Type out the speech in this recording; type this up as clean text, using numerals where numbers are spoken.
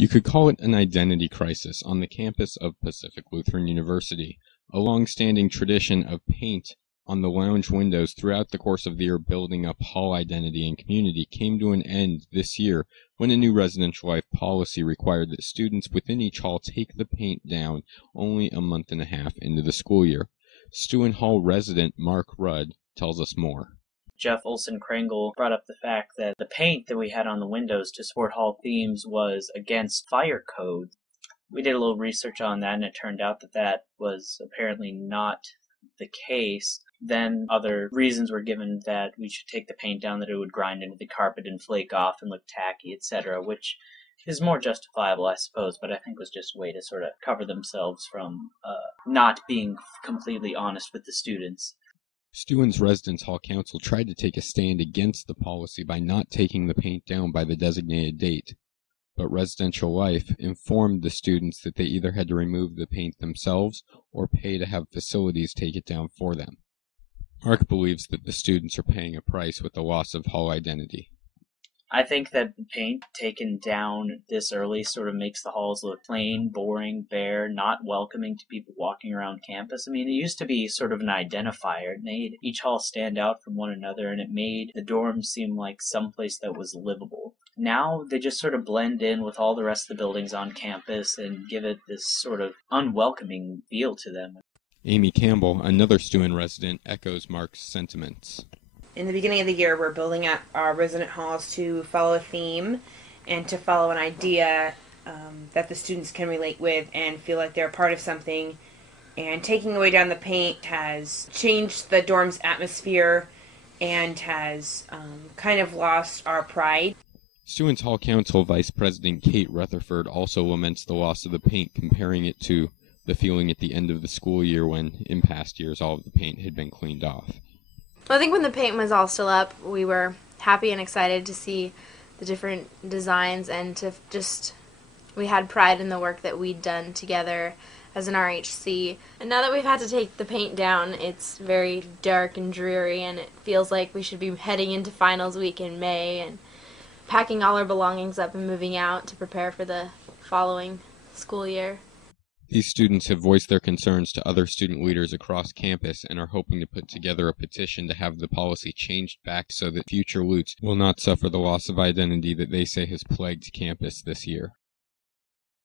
You could call it an identity crisis on the campus of Pacific Lutheran University. A long-standing tradition of paint on the lounge windows throughout the course of the year building up hall identity and community came to an end this year when a new residential life policy required that students within each hall take the paint down only a month and a half into the school year. Stuen Hall resident Mark Rudd tells us more. Jeff Olson-Krangle brought up the fact that the paint that we had on the windows to support hall themes was against fire code. We did a little research on that, and it turned out that that was apparently not the case. Then other reasons were given that we should take the paint down, that it would grind into the carpet and flake off and look tacky, etc., which is more justifiable, I suppose, but I think was just a way to sort of cover themselves from not being completely honest with the students. Stuen's Residence Hall Council tried to take a stand against the policy by not taking the paint down by the designated date, but Residential Life informed the students that they either had to remove the paint themselves or pay to have facilities take it down for them. Mark believes that the students are paying a price with the loss of hall identity. I think that the paint taken down this early sort of makes the halls look plain, boring, bare, not welcoming to people walking around campus. I mean, it used to be sort of an identifier. It made each hall stand out from one another, and it made the dorms seem like someplace that was livable. Now they just sort of blend in with all the rest of the buildings on campus and give it this sort of unwelcoming feel to them. Amy Campbell, another Stuen resident, echoes Mark's sentiments. In the beginning of the year, we're building up our resident halls to follow a theme and to follow an idea that the students can relate with and feel like they're a part of something. And taking away down the paint has changed the dorm's atmosphere and has kind of lost our pride. Stuen's Hall Council Vice President Kate Rutherford also laments the loss of the paint, comparing it to the feeling at the end of the school year when, in past years, all of the paint had been cleaned off. Well, I think when the paint was all still up, we were happy and excited to see the different designs and we had pride in the work that we'd done together as an RHC. And now that we've had to take the paint down, it's very dark and dreary, and it feels like we should be heading into finals week in May and packing all our belongings up and moving out to prepare for the following school year. These students have voiced their concerns to other student leaders across campus and are hoping to put together a petition to have the policy changed back so that future Lutes will not suffer the loss of identity that they say has plagued campus this year.